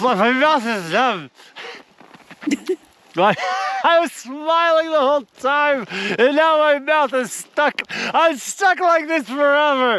My mouth is numb. I was smiling the whole time, and now my mouth is stuck. I'm stuck like this forever.